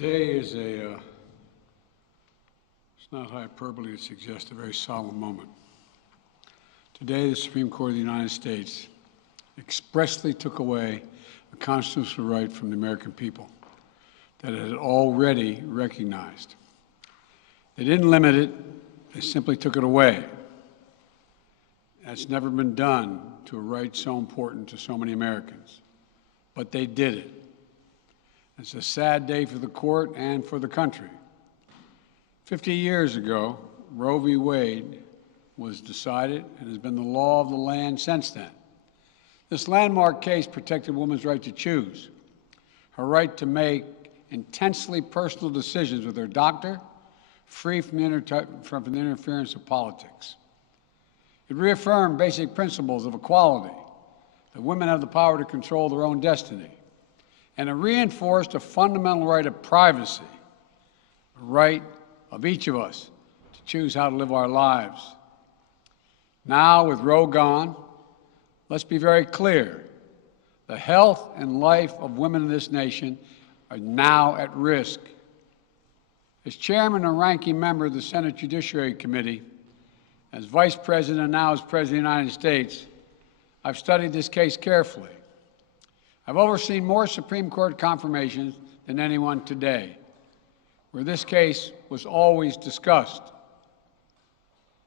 Today is it's not hyperbole to suggest a very solemn moment. Today, the Supreme Court of the United States expressly took away a constitutional right from the American people that it had already recognized. They didn't limit it, they simply took it away. That's never been done to a right so important to so many Americans. But they did it. It's a sad day for the court and for the country. 50 years ago, Roe v. Wade was decided and has been the law of the land since then. This landmark case protected a woman's right to choose, her right to make intensely personal decisions with her doctor, free from the interference of politics. It reaffirmed basic principles of equality, that women have the power to control their own destiny, and it reinforced a fundamental right of privacy, the right of each of us to choose how to live our lives. Now, with Roe gone, let's be very clear. The health and life of women in this nation are now at risk. As chairman and ranking member of the Senate Judiciary Committee, as vice president and now as president of the United States, I've studied this case carefully. I've overseen more Supreme Court confirmations than anyone today, where this case was always discussed.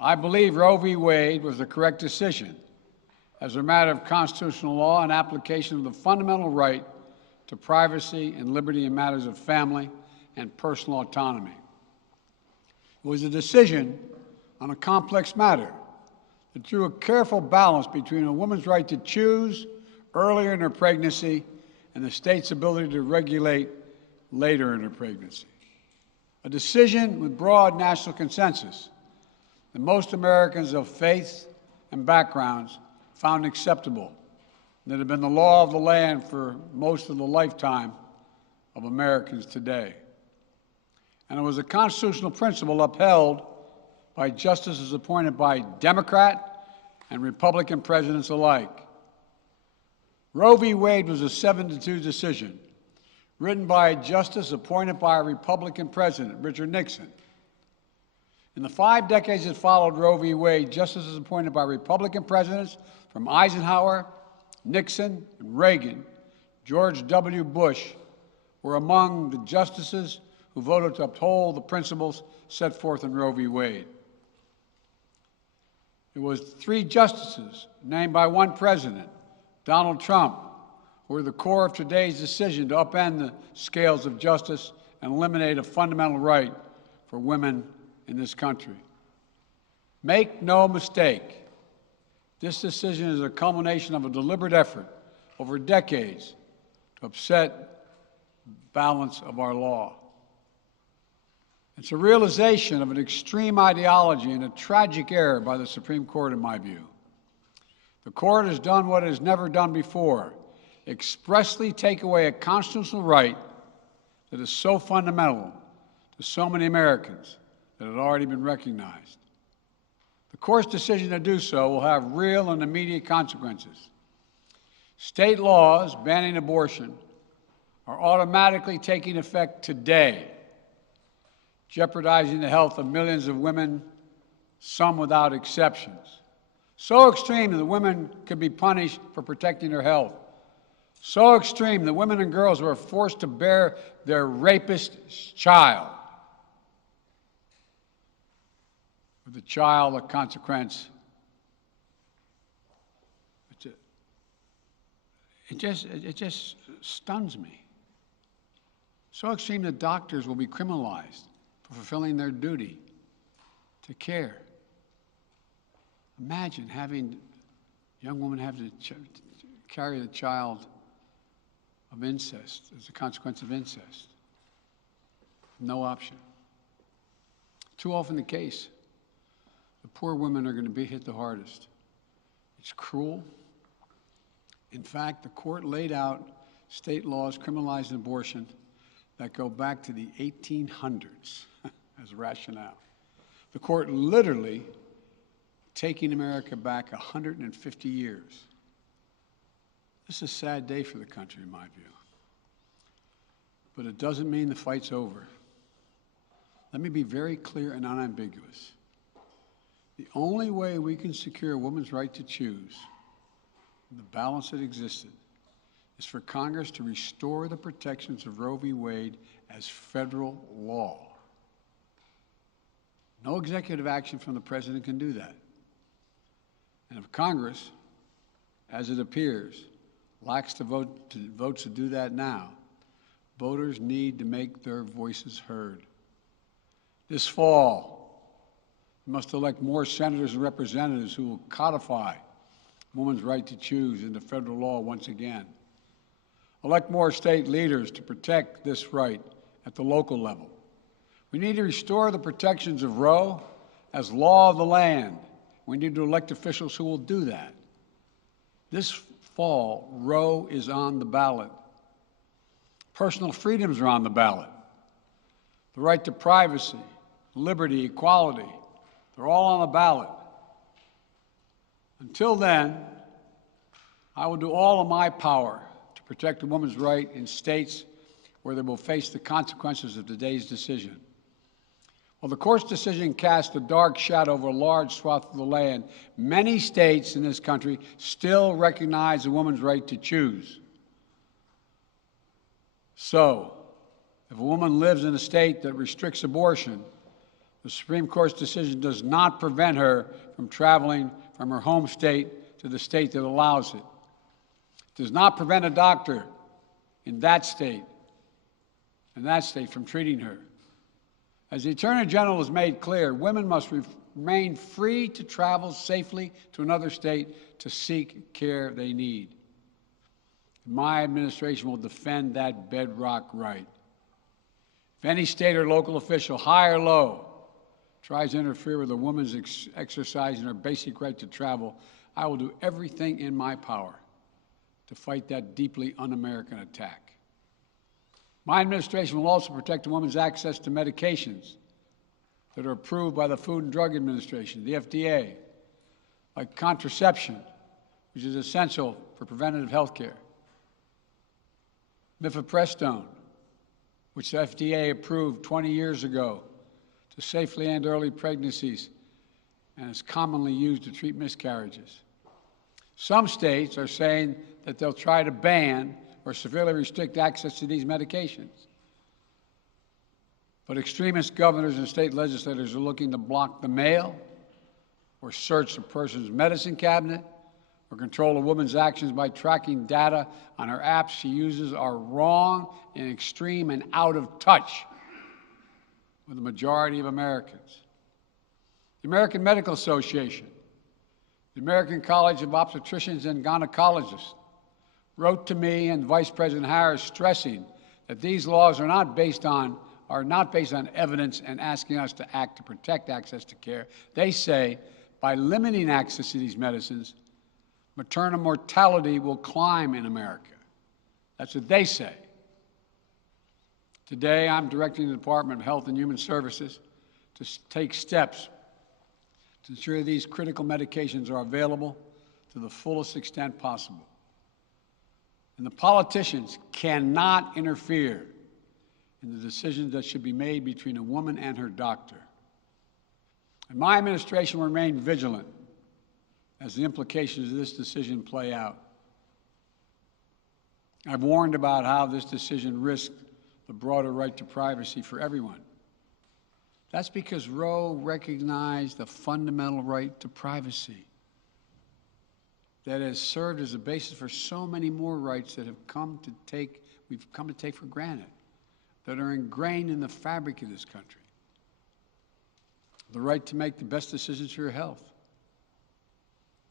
I believe Roe v. Wade was the correct decision as a matter of constitutional law and application of the fundamental right to privacy and liberty in matters of family and personal autonomy. It was a decision on a complex matter that drew a careful balance between a woman's right to choose earlier in her pregnancy and the state's ability to regulate later in her pregnancy. A decision with broad national consensus that most Americans of faith and backgrounds found acceptable, and that have been the law of the land for most of the lifetime of Americans today. And it was a constitutional principle upheld by justices appointed by Democrat and Republican presidents alike. Roe v. Wade was a 7-2 decision, written by a justice appointed by a Republican president, Richard Nixon. In the 5 decades that followed Roe v. Wade, justices appointed by Republican presidents from Eisenhower, Nixon, and Reagan, George W. Bush, were among the justices who voted to uphold the principles set forth in Roe v. Wade. It was 3 justices named by one president, Donald Trump, who were the core of today's decision to upend the scales of justice and eliminate a fundamental right for women in this country. Make no mistake, this decision is a culmination of a deliberate effort over decades to upset the balance of our law. It's a realization of an extreme ideology and a tragic error by the Supreme Court, in my view. The court has done what it has never done before, expressly take away a constitutional right that is so fundamental to so many Americans that had already been recognized. The court's decision to do so will have real and immediate consequences. State laws banning abortion are automatically taking effect today, jeopardizing the health of millions of women, some without exceptions. So extreme that women could be punished for protecting their health. So extreme that women and girls were forced to bear their rapist's child. With the child, a consequence. It just stuns me. So extreme that doctors will be criminalized for fulfilling their duty to care. Imagine having a young woman have to carry the child of incest as a consequence of incest. No option. Too often the case. The poor women are going to be hit the hardest. It's cruel. In fact, the court laid out state laws criminalizing abortion that go back to the 1800s as rationale. The court literally taking America back 150 years. This is a sad day for the country, in my view. but it doesn't mean the fight's over. Let me be very clear and unambiguous. The only way we can secure a woman's right to choose, the balance that existed, is for Congress to restore the protections of Roe v. Wade as federal law. No executive action from the president can do that. And if Congress, as it appears, lacks the votes to do that now, voters need to make their voices heard. This fall, we must elect more senators and representatives who will codify women's right to choose into federal law once again. Elect more state leaders to protect this right at the local level. We need to restore the protections of Roe as law of the land. We need to elect officials who will do that. This fall, Roe is on the ballot. Personal freedoms are on the ballot. The right to privacy, liberty, equality, they're all on the ballot. Until then, I will do all of my power to protect a woman's right in states where they will face the consequences of today's decision. While the court's decision cast a dark shadow over a large swath of the land, many states in this country still recognize a woman's right to choose. So, if a woman lives in a state that restricts abortion, the Supreme Court's decision does not prevent her from traveling from her home state to the state that allows it. It does not prevent a doctor in that state from treating her. As the Attorney General has made clear, women must remain free to travel safely to another state to seek care they need. My administration will defend that bedrock right. If any state or local official, high or low, tries to interfere with a woman's exercising her basic right to travel, I will do everything in my power to fight that deeply un-American attack. My administration will also protect a woman's access to medications that are approved by the Food and Drug Administration, the FDA, like contraception, which is essential for preventative health care, mifepristone, which the FDA approved 20 years ago to safely end early pregnancies and is commonly used to treat miscarriages. Some states are saying that they'll try to ban or severely restrict access to these medications. But extremist governors and state legislators are looking to block the mail or search a person's medicine cabinet or control a woman's actions by tracking data on her apps she uses are wrong and extreme and out of touch with the majority of Americans. The American Medical Association, the American College of Obstetricians and Gynecologists, wrote to me and Vice President Harris stressing that these laws are not based on evidence and asking us to act to protect access to care. They say by limiting access to these medicines, maternal mortality will climb in America. That's what they say. Today, I'm directing the Department of Health and Human Services to take steps to ensure these critical medications are available to the fullest extent possible. And the politicians cannot interfere in the decisions that should be made between a woman and her doctor. And my administration will remain vigilant as the implications of this decision play out. I've warned about how this decision risks the broader right to privacy for everyone. That's because Roe recognized the fundamental right to privacy that has served as a basis for so many more rights that we've come to take for granted, that are ingrained in the fabric of this country. The right to make the best decisions for your health.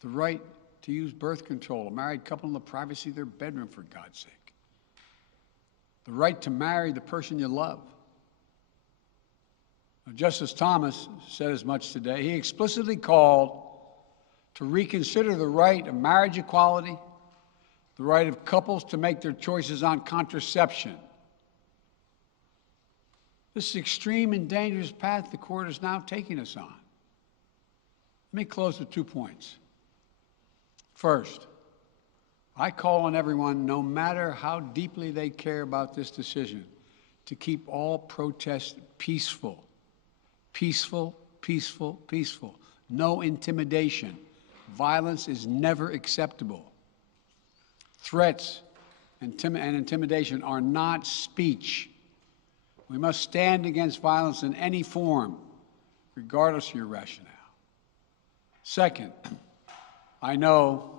The right to use birth control, a married couple in the privacy of their bedroom, for God's sake. The right to marry the person you love. Now, Justice Thomas said as much today. He explicitly called to reconsider the right of marriage equality, the right of couples to make their choices on contraception. This extreme and dangerous path the court is now taking us on. Let me close with 2 points. First, I call on everyone, no matter how deeply they care about this decision, to keep all protests peaceful. Peaceful, peaceful, peaceful. No intimidation. Violence is never acceptable. Threats and intimidation are not speech. We must stand against violence in any form, regardless of your rationale. Second, I know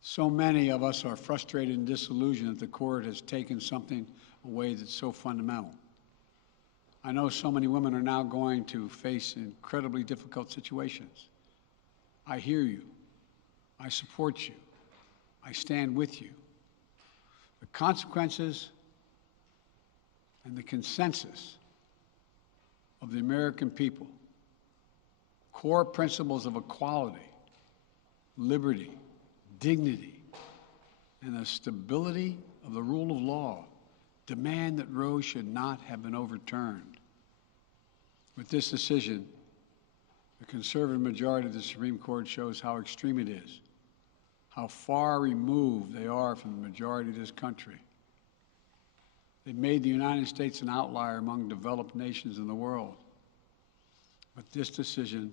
so many of us are frustrated and disillusioned that the court has taken something away that's so fundamental. I know so many women are now going to face incredibly difficult situations. I hear you. I support you. I stand with you. The consequences and the consensus of the American people, core principles of equality, liberty, dignity, and the stability of the rule of law demand that Roe should not have been overturned. With this decision, the conservative majority of the Supreme Court shows how extreme it is, how far removed they are from the majority of this country. They made the United States an outlier among developed nations in the world. But this decision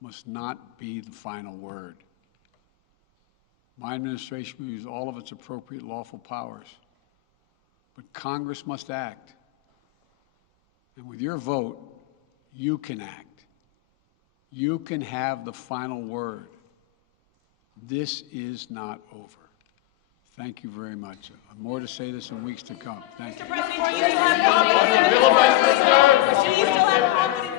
must not be the final word. My administration will use all of its appropriate lawful powers, but Congress must act. And with your vote, you can act. You can have the final word. This is not over. Thank you very much. More to say this in weeks to come. Thank you. Mr. President, do you still have confidence?